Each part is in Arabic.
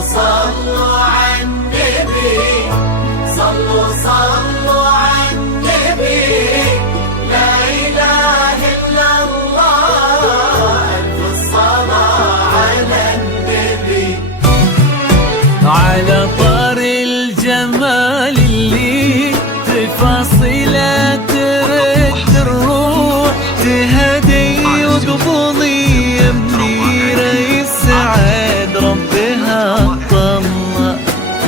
صلوا على النبي، صلوا على النبي، لا إله إلا الله، ألف الصلاة على النبي. على طار الجمال اللي تفاصيله ترد الروح، تهدي وقبضي منيره يسعد ربها طلع،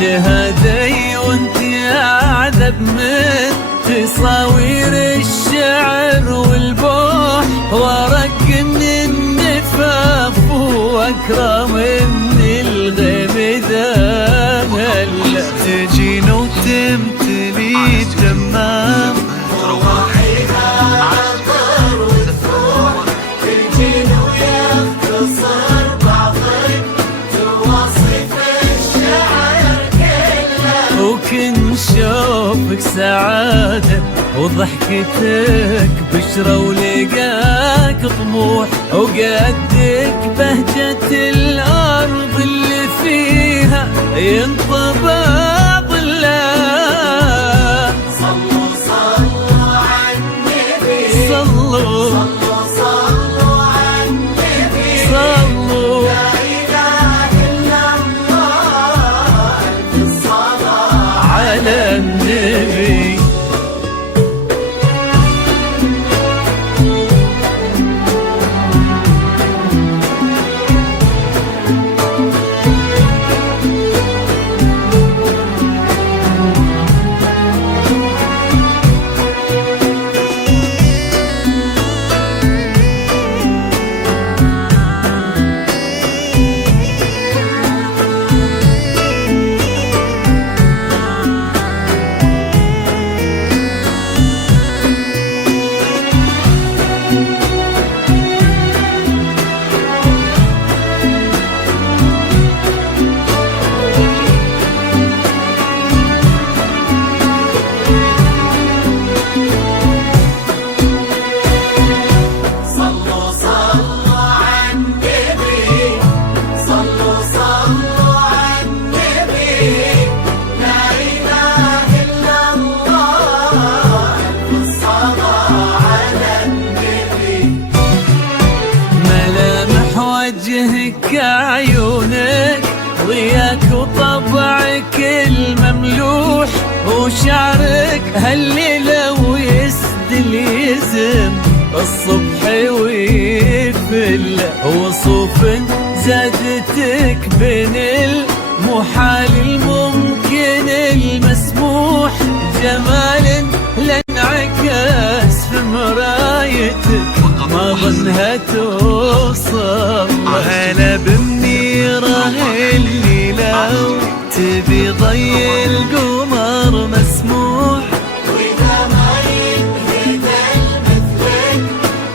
تهدي وانت اعذب من تصاوير الشعر والبوح، ورق من النفاف واكرم من الغيب ذهل، تجين وتمتلي الدمام روحيها عطر وتفوح، تجين ويختصر بعضك توصف الشعر كله، وكن شوفك سعادة وضحكتك بشرة ولقاك طموح، وقدك بهجة الأرض اللي فيها ينطبع ظلها. صلوا على النبي، صلوا صلوا على النبي، صلوا لا إله إلا الله، ألف الصلاة على النبي. وجهك عيونك ضياك وطبعك المملوح، وشعرك هالليلة ويسدل يزم الصبح ويفل، وصوف زادتك بين المحال الممكن المسموح، جمال لانعكس في مرايتك ما ظنها توصل، هلا بمنيره اللي لو تبي ضي القمر مسموح، وإذا ما ينهد مثلك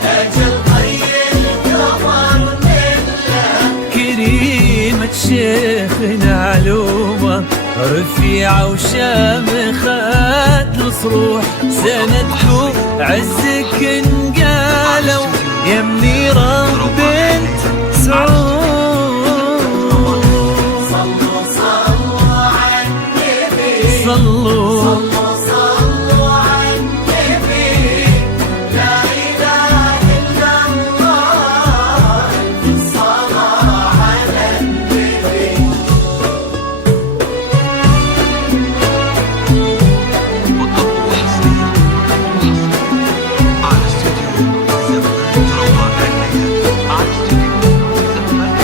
أجل ضي القمر مله، كريمة شيخنا علومة رفيعة وشامخة الصروح، سندكم عزك انقالوا يا منيرة بنت سعود. صلوا على النبي، صلوا صلوا على النبي، لا إله إلا الله، ألف الصلاة على النبي. على استوديو زمان تروى على استوديو زمان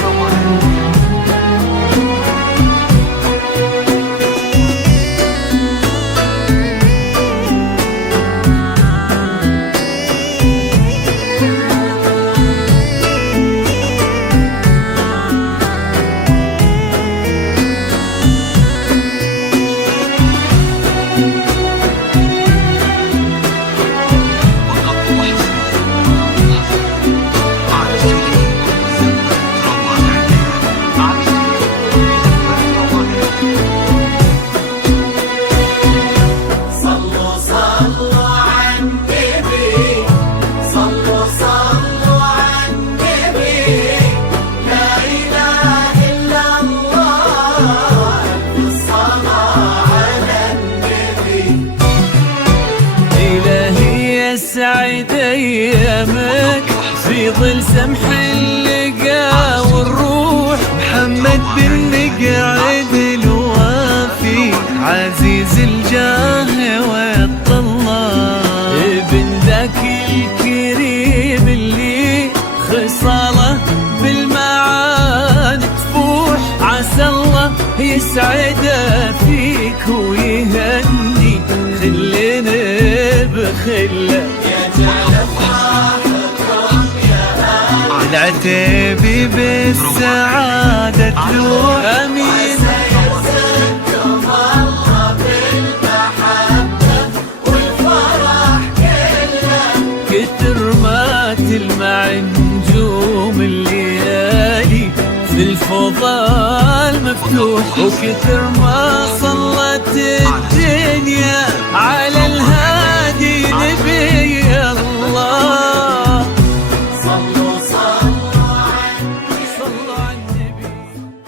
سعيد ايامك في ظل سمح اللقا والروح. محمد بن قعد الوافي عزيز الجاه والطلال، ابن ذاك الكريم اللي خصاله بالمعاني تفوح. عسى الله يسعده فيك ويهني خلنا بخله. العتيبي بالسعادة تلوح. امين. يرزقكم الله بالمحبة والفرح كله. كتر ما تلمع نجوم الليالي في الفضاء المفتوح، وكتر ما صلت الدنيا